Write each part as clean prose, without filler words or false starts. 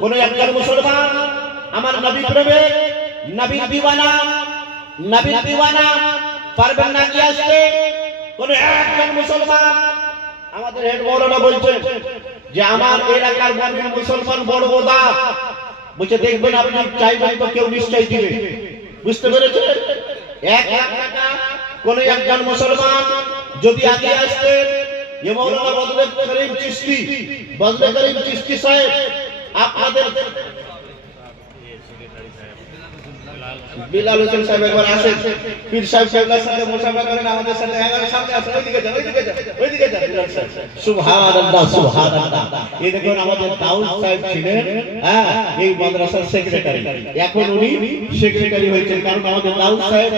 কোন একজন মুসলমান আমার নবী প্রেমিক, নবীর দিওয়ানা পারবেন না কি আসতে? কোন একজন মুসলমান আমাদের হেড মৌলানা বলছেন যে আমার এলাকার বড় মুসলমান বড় ওদা বলছে, দেখবেন আপনি চাইবেন তো কেউ নিশ্চয় দিবে। বুঝতে পেরেছেন? 1 লাখ টাকা কোন একজন মুসলমান যদি আগে আসতে, এ মৌলানা বদলে করিম চিশতি সাহেব আপনাদের বিলাল হোসেন সাহেব একবার আসেন, পীর সাহেব সাহেবের সাথে মুসাফা করেন, আমাদের সাথে একবার সাথে আসেন, ওইদিকে যান বিলাল সাহেব। সুবহানাল্লাহ সুবহানাল্লাহ। এই দেখুন আমাদের দাউদ সাহেব ছিলেন এই মাদ্রাসার সেক্রেটারি, এখন উনি সেক্রেটারি হয়েছেন, কারণ আমাদের দাউদ সাহেব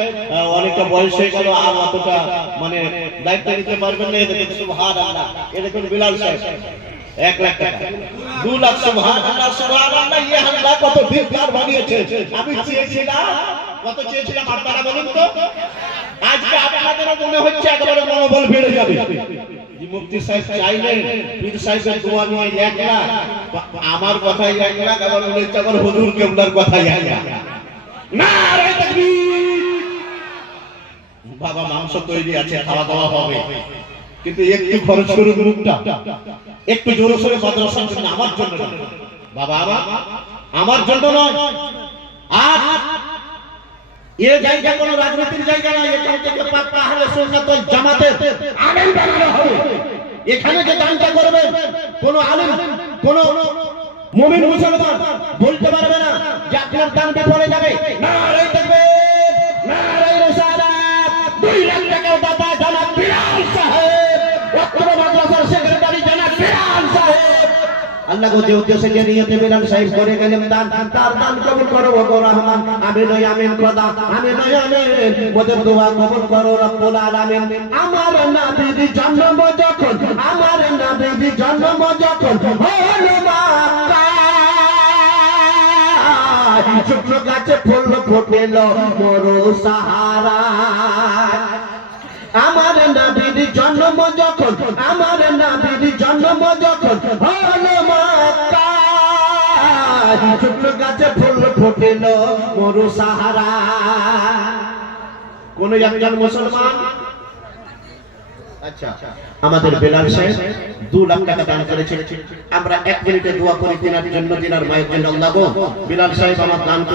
অনেকটা বয়স হয়ে গেল, আর অতটা মানে দায়িত্ব নিতে পারবেন না। এই দেখুন সুবহানাল্লাহ। এই দেখুন বিলাল সাহেব 1 লাখ টাকা, 2 লাখ। সুবহানাল্লাহ সুবহানাল্লাহ। এই আল্লাহ কত বিকার বানিয়েছে। আমি চেয়েছিলাম, কত চেয়েছিলাম আপনারা বলুন তো? আজকে আপনাদেরও মনে হচ্ছে একেবারে মনোবল বেড়ে যাবে। যে মুফতি সাহেব চাইলেন পীর সাহেবের দোয়া নিয়ে 1 লাখ, আমার কথাই 1 লাখ, আবার মনে হচ্ছে আবার হুজুর কেবলার কথাই 1 লাখ। নারে তাকবীর। বাবা মাংস তৈরি আছে, খাওয়া দাওয়া হবে, কিন্তু একটু খরচ করে গ্রুপটা একটু জোরে সোরে মাদ্রাসার জন্য, আমার জন্য বাবা, আমার জন্য নয়। আর এ জায়গা কোন রাজনীতির জায়গা নয়, এখান থেকে পাক্কা আহলে সুন্নাত ওয়াল জামাতের আলেম বানানো হবে। এখানে যে দানটা করবে কোন আলেম, কোন মুমিন মুসলমান বলতে পারবে না যে আপনার দান বিফলে যাবে। নারে তাকবীর, নারে রিসালাত। 2 লাখ টাকা দাতা জনাব বিলাল সাহেব, অত্র মাদ্রাসার সেক্রেটারি জনাব বিলাল সাহেব। আল্লাহ গো যে উদ্দেশ্যে যে নিয়তে বিলাল সাহেব করে গেলেন দান, তার দান কবুল করো গো রহমান। আমিন আমিন খোদা, আমিন আমিন। ওদের দোয়া কবুল করো রব্বুল আলামিন। আমার নবীর জন্ম যখন, আমার নবীর জন্ম যখন হলো মক্কায়, শুকনো গাছে ফুল ফুটেল মরু সাহারা। আমার নবীর জন্ম যখন, আমার নবীর জন্ম যখন হলো মক্কায়, শুকনো গাছে ফুল ফুটেল মরু সাহারা। কোন একজন মুসলমান, আচ্ছা আমাদের বিলাল সাহেব 2 লাখ টাকা দান করেছেন। আমরা 1 মিনিটে দোয়া করি তিনার জন্য, তিনার মায়ের জন্য। আল্লাহ গো বিলাল সাহেব আমার দান